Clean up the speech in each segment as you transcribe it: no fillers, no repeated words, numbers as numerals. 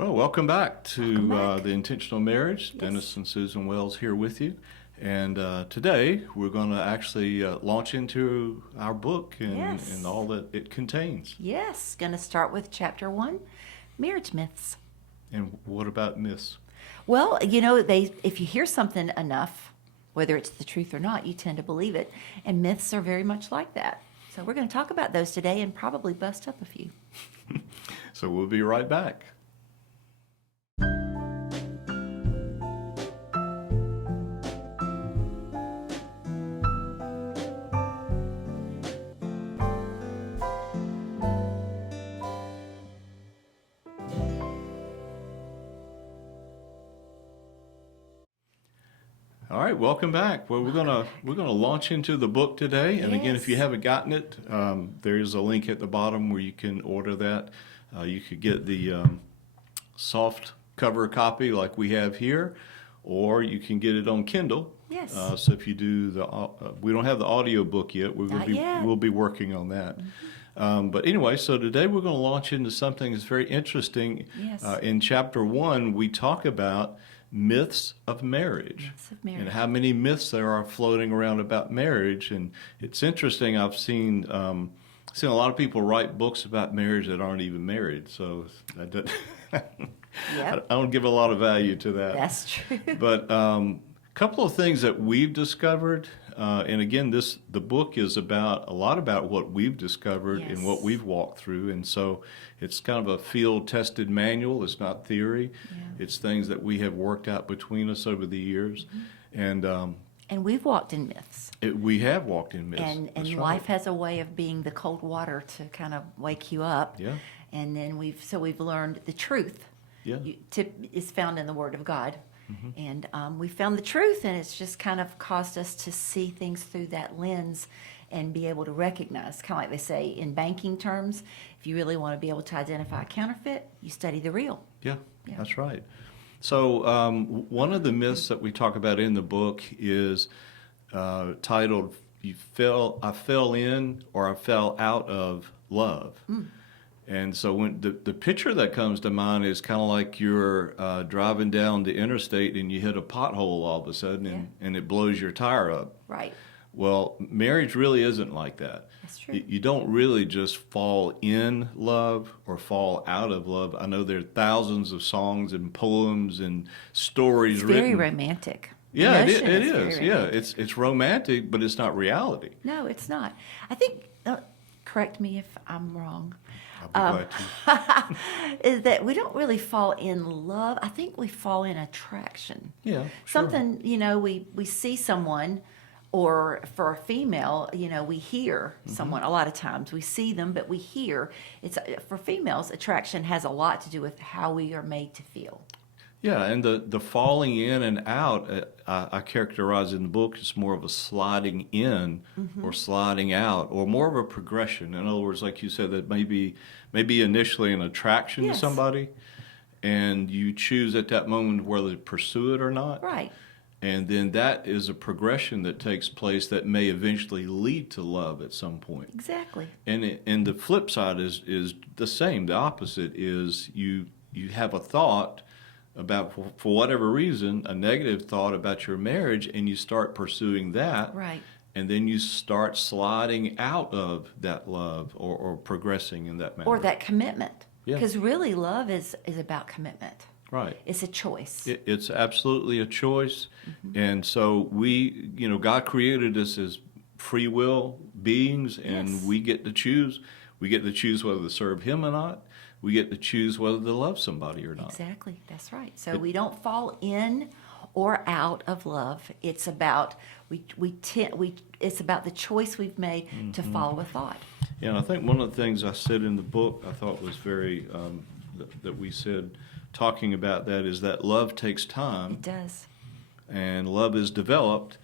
Well, welcome back to Welcome back. The Intentional Marriage. Yes. Dennis and Susan Wells here with you. And today we're going to actually launch into our book Yes. and all that it contains. Yes, going to start with chapter 1, marriage myths. And what about myths? Well, if you hear something enough, whether it's the truth or not, you tend to believe it. And myths are very much like that. So we're going to talk about those today and probably bust up a few. So we'll be right back. All right, welcome back. Well, we're gonna launch into the book today, and again, if you Yes. haven't gotten it, there is a link at the bottom where you can order that. You could get the soft cover copy like we have here, or you can get it on Kindle. Yes. So if you do we don't have the audio book yet. Not yet. We'll be working on that. But anyway, so today we're going to launch into something that's very interesting. Yes. In chapter 1, we talk about myths of marriage. Myths of marriage. And how many myths there are floating around about marriage. And it's interesting, I've seen a lot of people write books about marriage that aren't even married. So Yep. I don't give a lot of value to that. That's true. But a couple of things that we've discovered, and again, the book is about a lot about what we've discovered and what Yes. we've walked through, and so it's kind of a field-tested manual. It's not theory. Yeah. It's things that we have worked out between us over the years, and And we've walked in myths. we have walked in myths. And That's right. life has a way of being the cold water to kind of wake you up. Yeah. And then we've learned the truth. Yeah. Is found in the Word of God. Mm-hmm. And we found the truth, and it's just kind of caused us to see things through that lens and be able to recognize, kind of like they say in banking terms, if you really want to be able to identify a counterfeit, you study the real. Yeah, Yeah. that's right. So one of the myths that we talk about in the book is titled "I fell in or I fell out of love." And so when the picture that comes to mind is kind of like you're driving down the interstate and you hit a pothole all of a sudden and it blows your tire up. Right. Well, marriage really isn't like that. That's true. You don't really just fall in love or fall out of love. I know there are thousands of songs and poems and stories It's written. very romantic. Yeah, The it notion is. very Yeah, romantic. it's romantic, but it's not reality. No, it's not. I think, correct me if I'm wrong, I'll be glad to. is that we don't really fall in love. I think we fall in attraction. Yeah, sure. Something, we see someone, or for a female, we hear someone. A lot of times we see them, but we hear. It's for females, attraction has a lot to do with how we are made to feel. Yeah, and the falling in and out, I characterize in the book as more of a sliding in or sliding out, or more of a progression. In other words, like you said, that maybe initially an attraction to Yes. somebody, and you choose at that moment whether to pursue it or not. Right. And then that is a progression that takes place that may eventually lead to love at some point. Exactly. And the flip side is the same. The opposite is you have a thought about, for whatever reason, a negative thought about your marriage, and you start pursuing that. Right. And then you start sliding out of that love or progressing in that manner. Or that commitment. Yeah. Because really, love is about commitment. Right. It's a choice. It's absolutely a choice. And so God created us as free will beings, and Yes. we get to choose. We get to choose whether to serve Him or not. We get to choose whether to love somebody or not. Exactly. That's right. So we don't fall in or out of love. It's about it's about the choice we've made to follow a thought. Yeah, and I think one of the things I said in the book I thought was very, that we said, talking about that, is that love takes time, It does. and love is developed,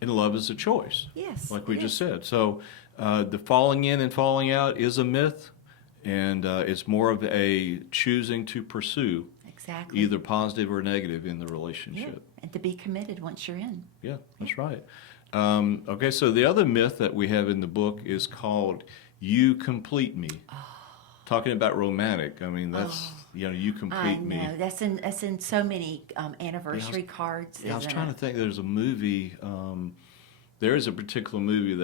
and love is a choice. Yes. Like we it just is. said. So the falling in and falling out is a myth, and it's more of a choosing to pursue Exactly. either positive or negative in the Yeah. relationship. And to be committed once you're in. Yeah, that's right. Okay, so the other myth that we have in the book is called "You Complete Me." talking about romantic. I mean, that's you I complete me. know that's in so many anniversary cards, Yeah, I was isn't trying it? to think. There's a movie. There is a particular movie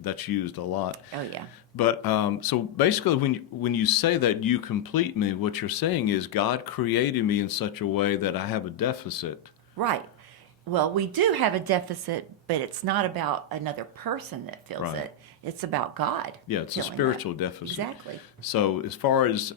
that's used a lot. Oh yeah, But so basically, when you say that you complete me, what you're saying is God created me in such a way that I have a deficit. right. Well, we do have a deficit, but it's not about another person that fills Right. it. It's about God. Yeah, it's a filling that. spiritual deficit. Exactly. So as far as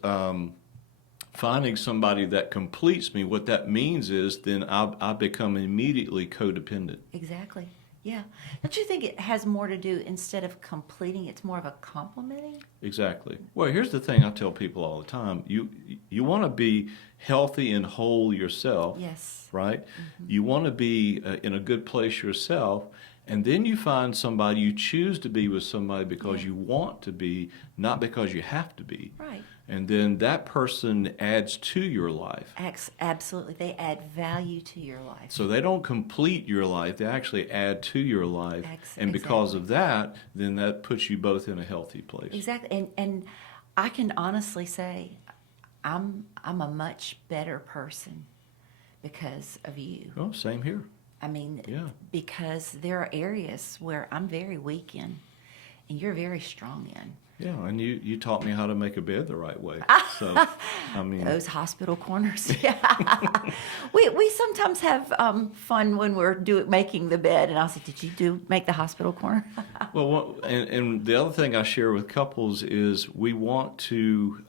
finding somebody that completes me, what that means is then I become immediately codependent. Exactly. Yeah. Don't you think it has more to do, instead of completing, it's more of a complimenting? Exactly. Well, here's the thing I tell people all the time. You want to be healthy and whole yourself, Yes. right? You want to be in a good place yourself, and then you find somebody, you choose to be with somebody because Yeah. you want to be, not because you have to be. Right. And then that person adds to your life. Absolutely. They add value to your life. So they don't complete your life, they actually add to your life. And because Exactly. of that, then that puts you both in a healthy place. Exactly. And I can honestly say I'm a much better person because of you. Oh, same here. I mean, Yeah. because there are areas where I'm very weak in and you're very strong in. Yeah, and you taught me how to make a bed the right way. So, I mean, Those hospital corners. Yeah. We sometimes have fun when we're making the bed, and I'll say, "Did you make the hospital corner?" well, and the other thing I share with couples is we want to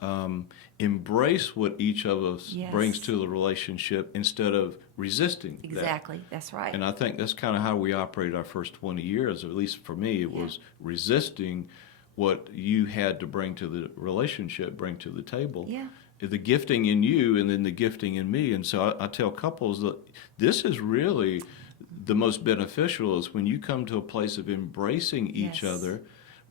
embrace what each of us Yes. brings to the relationship instead of resisting that. Exactly. That's right. And I think that's kind of how we operated our first 20 years, or at least for me, it was resisting what you had to bring to the relationship, bring to the table. Yeah. The gifting in you and then the gifting in me. And so I tell couples that this is really the most beneficial is when you come to a place of embracing each Yes. other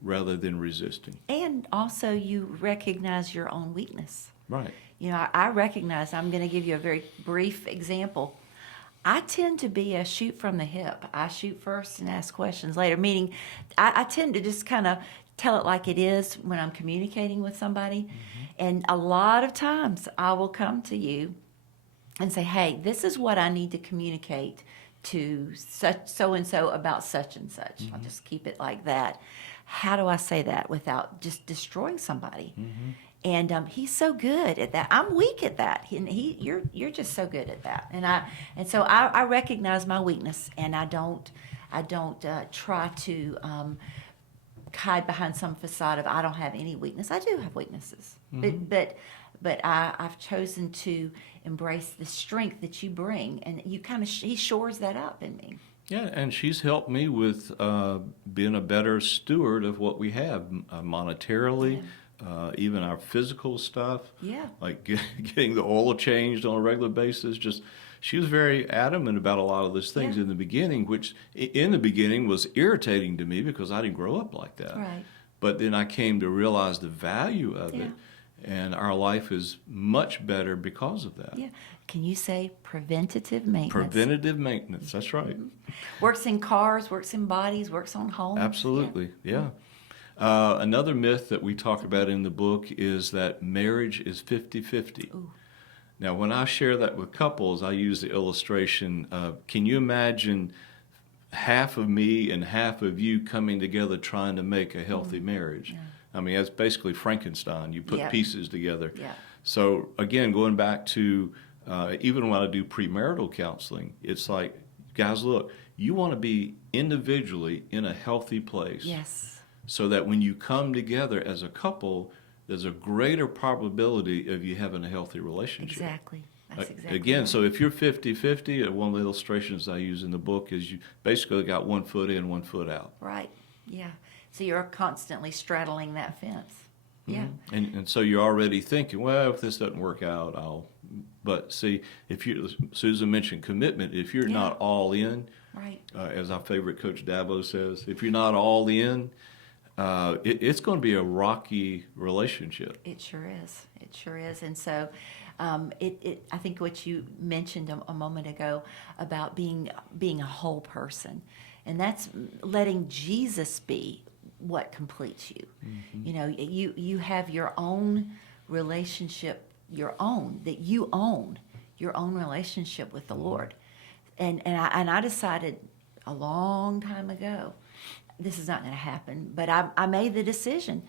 rather than resisting. And also, you recognize your own weakness. Right. You know, I recognize, I'm going to give you a very brief example. I tend to be a shoot from the hip. I shoot first and ask questions later, meaning I tend to just kind of tell it like it is when I'm communicating with somebody. And a lot of times I will come to you and say, hey, this is what I need to communicate to such so and so about such and such. I'll just keep it like that. How do I say that without just destroying somebody? And he's so good at that. I'm weak at that. You're just so good at that. And so I recognize my weakness, and I don't try to hide behind some facade of I don't have any weakness. I do have weaknesses, but I've chosen to embrace the strength that you bring, and you kind of he shores that up in me. Yeah, and she's helped me with being a better steward of what we have monetarily, even our physical stuff. Yeah. Like getting the oil changed on a regular basis. Just she was very adamant about a lot of those things Yeah. in the beginning, which in the beginning was irritating to me because I didn't grow up like that. Right. But then I came to realize the value of Yeah. it, and our life is much better because of that. Yeah. Can you say preventative maintenance? Preventative maintenance. That's right. Works in cars, works in bodies, works on homes. Absolutely, yeah. Another myth that we talk about in the book is that marriage is 50-50. Ooh. Now, when I share that with couples, I use the illustration of, can you imagine half of me and half of you coming together trying to make a healthy marriage? Yeah. I mean, that's basically Frankenstein. You put Yeah. pieces together. Yeah. So, again, going back to even when I do premarital counseling, it's like, guys, look, you want to be individually in a healthy place. Yes. So that when you come together as a couple, there's a greater probability of you having a healthy relationship. Exactly. That's exactly Again, right. so if you're 50-50, one of the illustrations I use in the book is you basically got 1 foot in, 1 foot out. Right. Yeah. So you're constantly straddling that fence. Yeah. And so you're already thinking, well, if this doesn't work out, I'll. But see, if you, Susan mentioned commitment. If you're Yeah. not all in, Right. as our favorite coach Dabo says, if you're not all in, it's going to be a rocky relationship. It sure is. It sure is. And so, I think what you mentioned a moment ago about being a whole person, and that's letting Jesus be what completes you. You know, you have your own relationship your own, that you own your own relationship with the Lord. And I decided a long time ago, this is not going to happen, but I made the decision.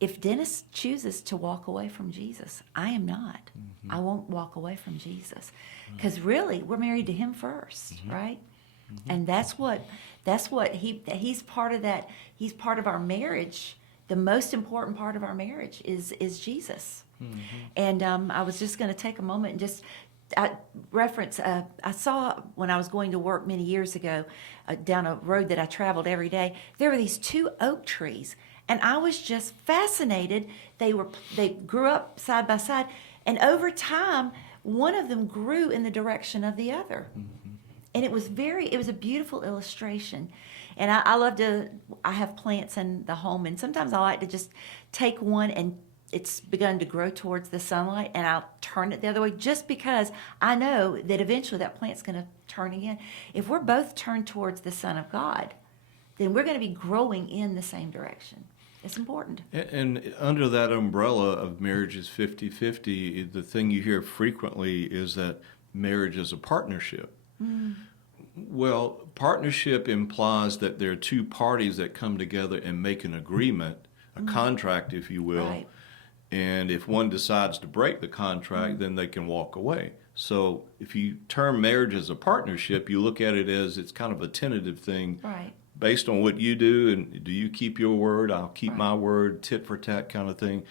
If Dennis chooses to walk away from Jesus, I am not. I won't walk away from Jesus. Because really, we're married to him first, right? And that's what he's part of that. He's part of our marriage. The most important part of our marriage is Jesus. And I was just going to take a moment and just reference. I saw when I was going to work many years ago down a road that I traveled every day. There were these two oak trees, and I was just fascinated. They grew up side by side, and over time, one of them grew in the direction of the other. And it was a beautiful illustration. And I have plants in the home, and sometimes I like to just take one and it's begun to grow towards the sunlight, and I'll turn it the other way just because I know that eventually that plant's going to turn again. If we're both turned towards the Son of God, then we're going to be growing in the same direction. It's important. And under that umbrella of marriage is 50-50, the thing you hear frequently is that marriage is a partnership. Well, partnership implies that there are two parties that come together and make an agreement, a contract, if you will. Right. And if one decides to break the contract, then they can walk away. So if you term marriage as a partnership, you look at it as it's kind of a tentative thing. Right. Based on what you do, and do you keep your word, I'll keep my word, tit for tat kind of thing.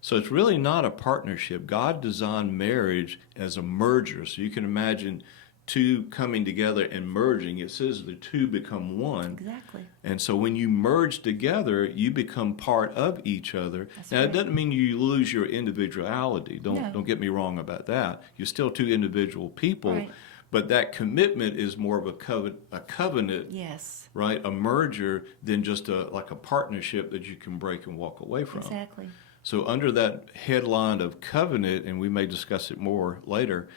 So it's really not a partnership. God designed marriage as a merger. So you can imagine two coming together and merging. It says the two become one. Exactly. And so when you merge together, you become part of each other. That's now, right. it doesn't mean you lose your individuality. No. Don't get me wrong about that. You're still two individual people. Right. But that commitment is more of a covenant, Yes. right? A merger than just like a partnership that you can break and walk away from. Exactly. So under that headline of covenant, and we may discuss it more later,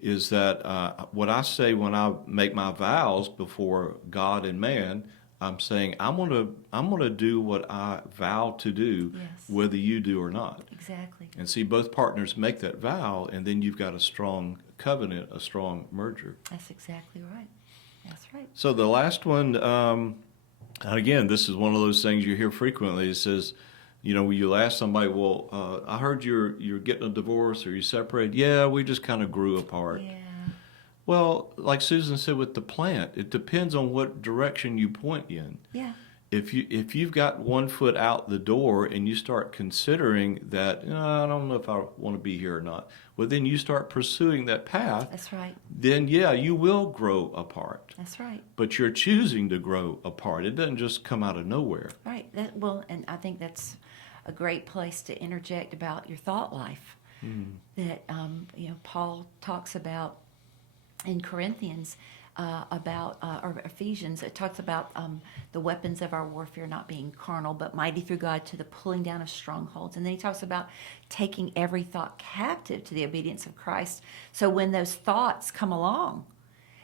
is that what I say when I make my vows before God and man, I'm saying I'm gonna do what I vow to do, Yes. whether you do or not. Exactly. And see, both partners make that vow, and then you've got a strong covenant, a strong merger. That's exactly right. That's right. So the last one, again, this is one of those things you hear frequently. It says, you'll ask somebody, well, I heard you're getting a divorce or you separated. Yeah, we just kind of grew apart. Yeah. Well, like Susan said with the plant, it depends on what direction you point in. Yeah. If you've got one foot out the door and you start considering that, I don't know if I want to be here or not, well, then you start pursuing that path. That's right. Then, yeah, you will grow apart. That's right. But you're choosing to grow apart. It doesn't just come out of nowhere. Right. And I think that's a great place to interject about your thought life. That Paul talks about in Corinthians or Ephesians. It talks about the weapons of our warfare not being carnal, but mighty through God to the pulling down of strongholds. And then he talks about taking every thought captive to the obedience of Christ. So when those thoughts come along,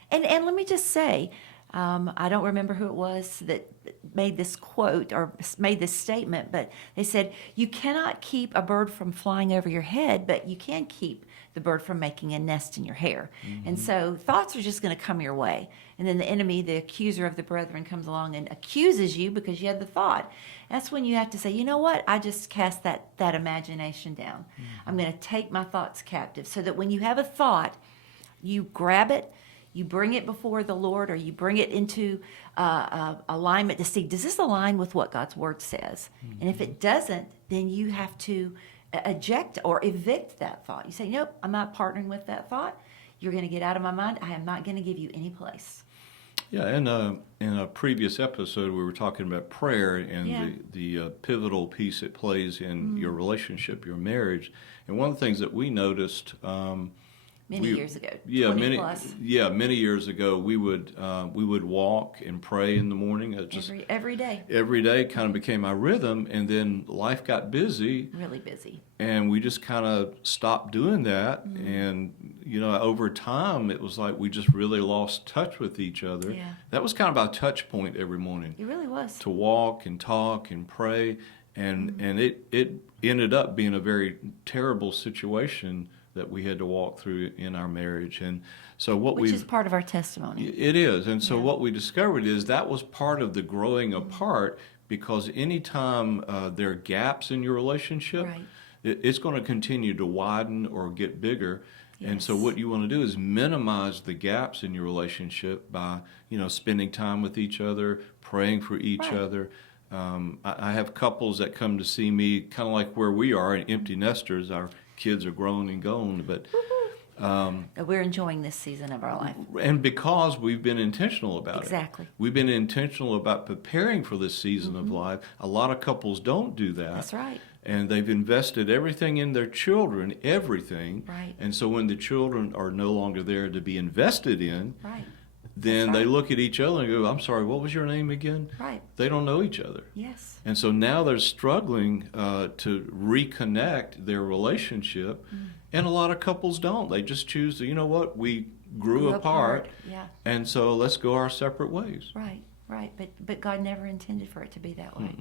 and let me just say, I don't remember who it was that made this quote or made this statement, but they said, you cannot keep a bird from flying over your head, but you can keep the bird from making a nest in your hair. And so thoughts are just going to come your way. And then the enemy, the accuser of the brethren, comes along and accuses you because you had the thought. That's when you have to say, you know what? I just cast that imagination down. I'm going to take my thoughts captive so that when you have a thought, you grab it, you bring it before the Lord, or you bring it into alignment to see, does this align with what God's word says? And if it doesn't, then you have to eject or evict that thought. You say, nope, I'm not partnering with that thought. You're going to get out of my mind. I am not going to give you any place. Yeah, and in a previous episode, we were talking about prayer and the pivotal piece it plays in your relationship, your marriage. And one of the things that we noticed Many years ago, yeah, 20 plus. many years ago, we would walk and pray in the morning. Every day. Every day kind of became our rhythm, and then life got busy. Really busy. And we just kind of stopped doing that. And, over time, it was like we just really lost touch with each other. Yeah. That was kind of our touch point every morning. It really was. To walk and talk and pray. and it ended up being a very terrible situation that we had to walk through in our marriage. And so what Which we is part of our testimony. it is. And so Yeah. what we discovered is that was part of the growing apart, because anytime there are gaps in your relationship, Right. it's going to continue to widen or get bigger. And so Yes. what you want to do is minimize the gaps in your relationship by, spending time with each other, praying for each Right. other. I have couples that come to see me kind of like where we are, empty nesters. Our kids are grown and gone, but We're enjoying this season of our life. and because we've been intentional about it. Exactly. We've been intentional about preparing for this season of life. A lot of couples don't do that. That's right. And they've invested everything in their children, everything. Right. And so when the children are no longer there to be invested in, Right. then That's they right. look at each other and go, I'm sorry, what was your name again? Right. They don't know each other. Yes. And so now they're struggling to reconnect their relationship. And a lot of couples don't. They just choose to, we grew apart. Yeah. And so let's go our separate ways. Right. Right. But God never intended for it to be that way.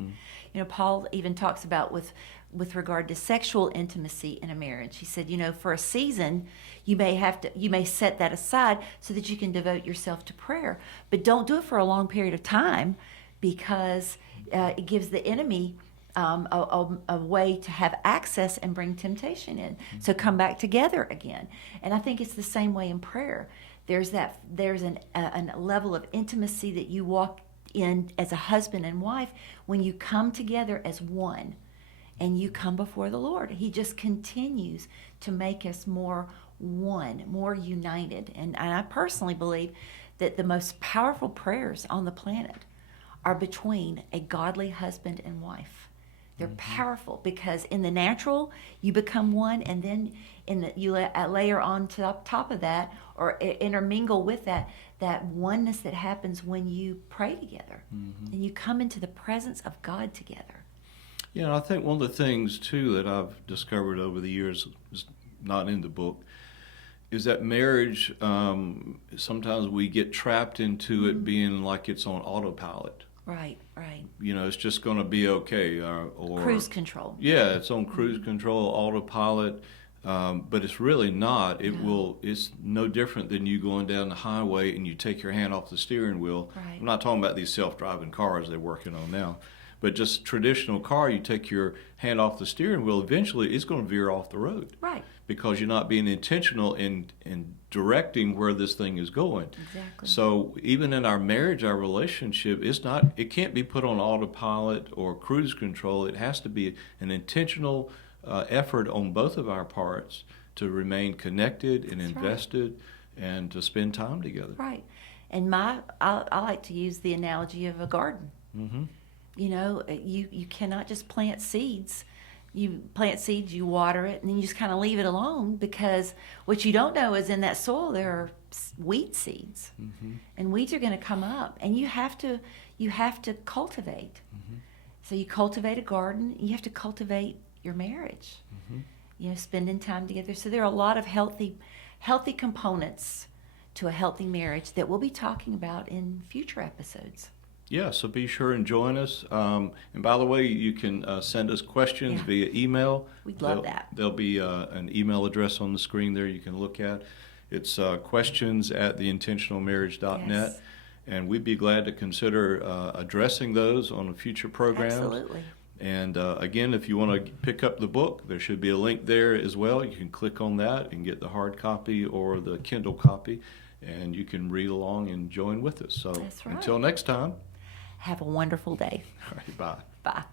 Paul even talks about with regard to sexual intimacy in a marriage. He said, for a season, you may set that aside so that you can devote yourself to prayer, but don't do it for a long period of time, because it gives the enemy a way to have access and bring temptation in. So come back together again. And I think it's the same way in prayer. There's a level of intimacy that you walk in as a husband and wife when you come together as one and you come before the Lord. He just continues to make us more one, more united. And I personally believe that the most powerful prayers on the planet are between a godly husband and wife. They're powerful because in the natural, you become one, and then you layer on top of that, or intermingle with that oneness that happens when you pray together and you come into the presence of God together. Yeah, and I think one of the things, too, that I've discovered over the years, is not in the book, is that marriage, sometimes we get trapped into it being like it's on autopilot. Right, right. It's just going to be okay. Or Cruise control. Yeah, it's on cruise control, autopilot, but it's really not. It's no different than you going down the highway and you take your hand off the steering wheel. Right. I'm not talking about these self-driving cars they're working on now, but just traditional car, you take your hand off the steering wheel, eventually it's going to veer off the road. Right. Because you're not being intentional in directing where this thing is going. Exactly. So even in our marriage, our relationship, it can't be put on autopilot or cruise control. It has to be an intentional effort on both of our parts to remain connected and That's right. invested and to spend time together. Right. And I like to use the analogy of a garden. Mm-hmm. You cannot just plant seeds. You plant seeds, you water it, and then you just kind of leave it alone, because what you don't know is in that soil there are weed seeds, and weeds are going to come up, and you have to cultivate. So you cultivate a garden. You have to cultivate your marriage. Spending time together. So there are a lot of healthy components to a healthy marriage that we'll be talking about in future episodes. Yeah, so be sure and join us. And by the way, you can send us questions Yeah. via email. We'd love that. There'll be an email address on the screen there you can look at. It's questions@theintentionalmarriage.net. Yes. And we'd be glad to consider addressing those on a future program. Absolutely. And again, if you want to pick up the book, there should be a link there as well. You can click on that and get the hard copy or the Kindle copy, and you can read along and join with us. So That's right. until next time. Have a wonderful day. All right, bye. Bye.